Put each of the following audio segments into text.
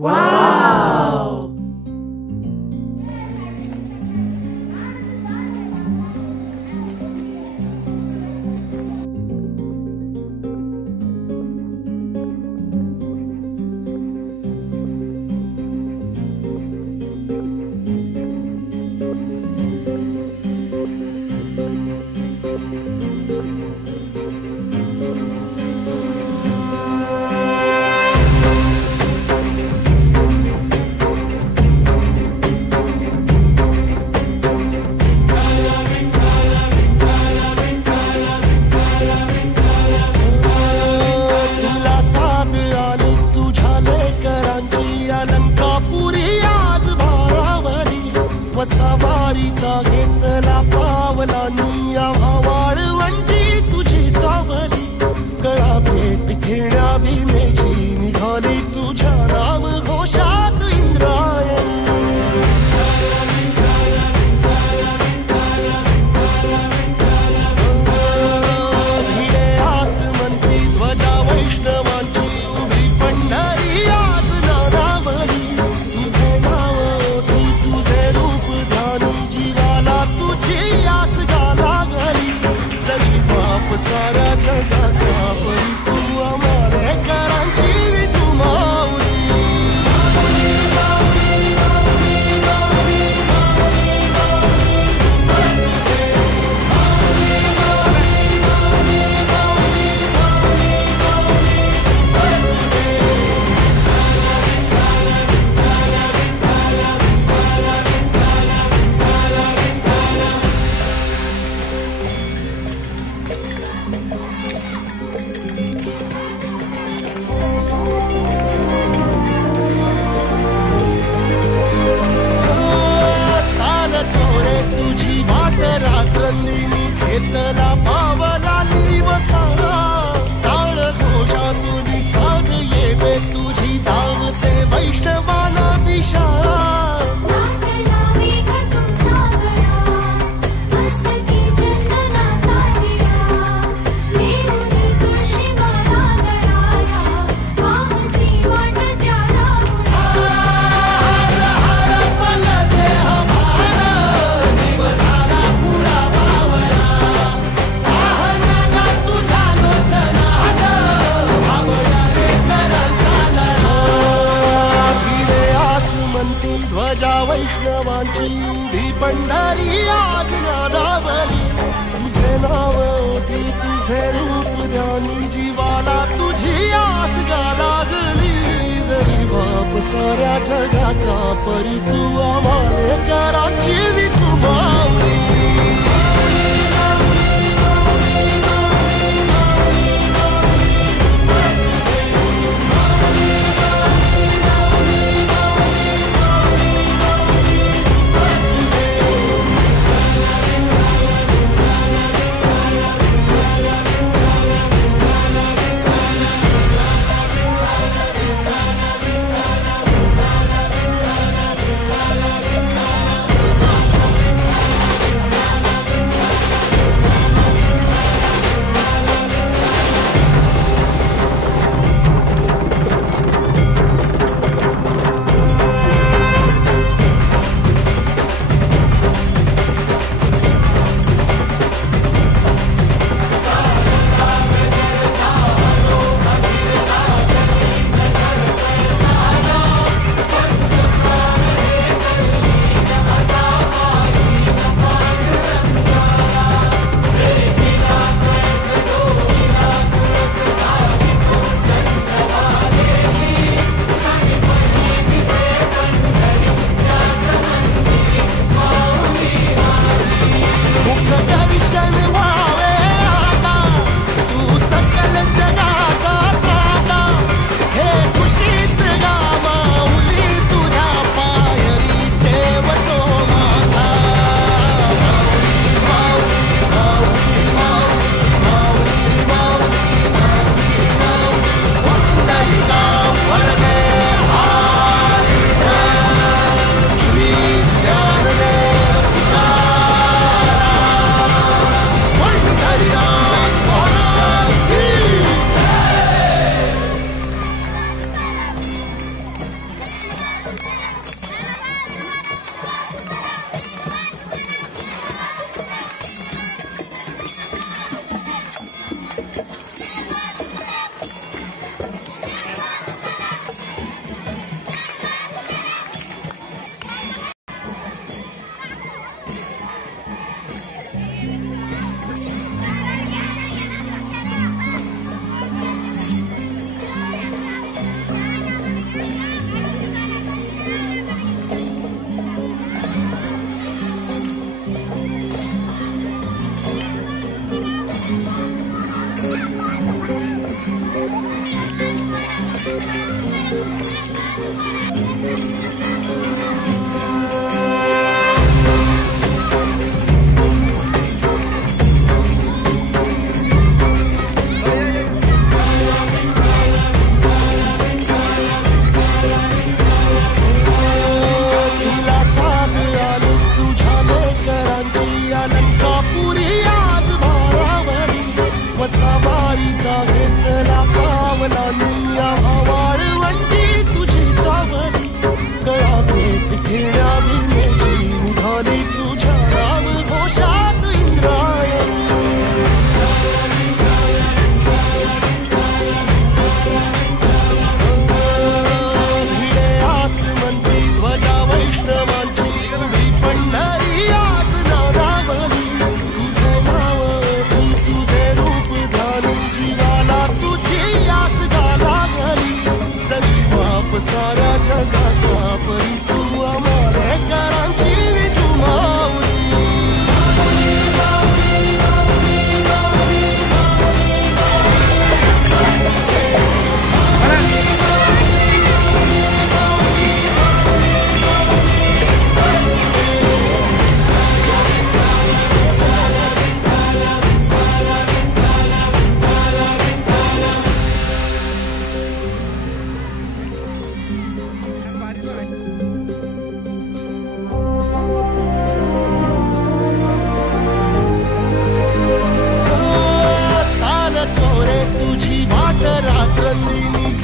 Wow! सवारीचा घेतला पावलानी वाळवंटी तुझी सावली गळा भेट घेण्या भीमेची निघाली तुझ्या नाम घोषात इंद्रायणी भिडे आसमंती ध्वजा वैष्णवांची उभी पंढरी आज नानावली तुझे नाव तुझे रूप जीवाला तुझी आस गाला गली जरी बाप साऱ्या जगाचा परी तू आम्हाला करांची तू माऊली घेतला पावला निवसाला टाळ घोषातून साध येते तुझी धावते वैष्णवाला दिशा ध्वजा वैष्णवांची उभी पंढरी आज नादावली तुझे नाव होती तुझे रूप ध्यानी जीवाला तुझी आस गा लागली जरी बाप साऱ्या जगाचा परी तू आम्हाला कराची तू माऊली सवारीचा घेतला पावला निया वाळवंटी तुझी सावली गळा भेट घेण्या विनेची निघाली तुझ्या राम घोषात इंद्रायणी भिडे आसमंती ध्वजा वैष्णवांची उभी पंढरी आज नादावली तुझे नाव तुझे रूप जीवाला तुझी याच गाला घरी जरी बाप साऱ्या जगाचा परी तू आम्हाला करांची तू माऊली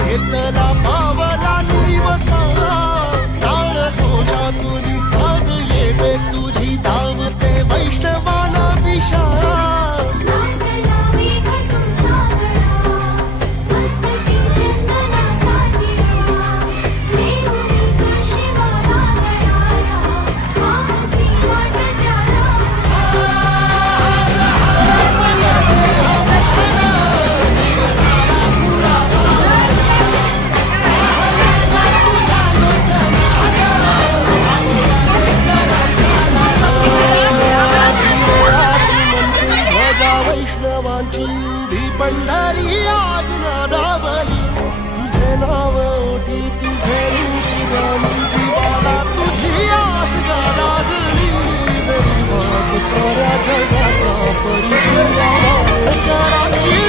घेतला पावला दिवसा टाळ तुझ्या तुझी साध येते तुझी धावते वैष्णवाला दिशा उभी पंढरी आज नादावली तुझे नाव ओटी तुझे रूप गाणी जीवाला तुझी आस लागली जरी बाप साऱ्या जगाचा परिचय कराची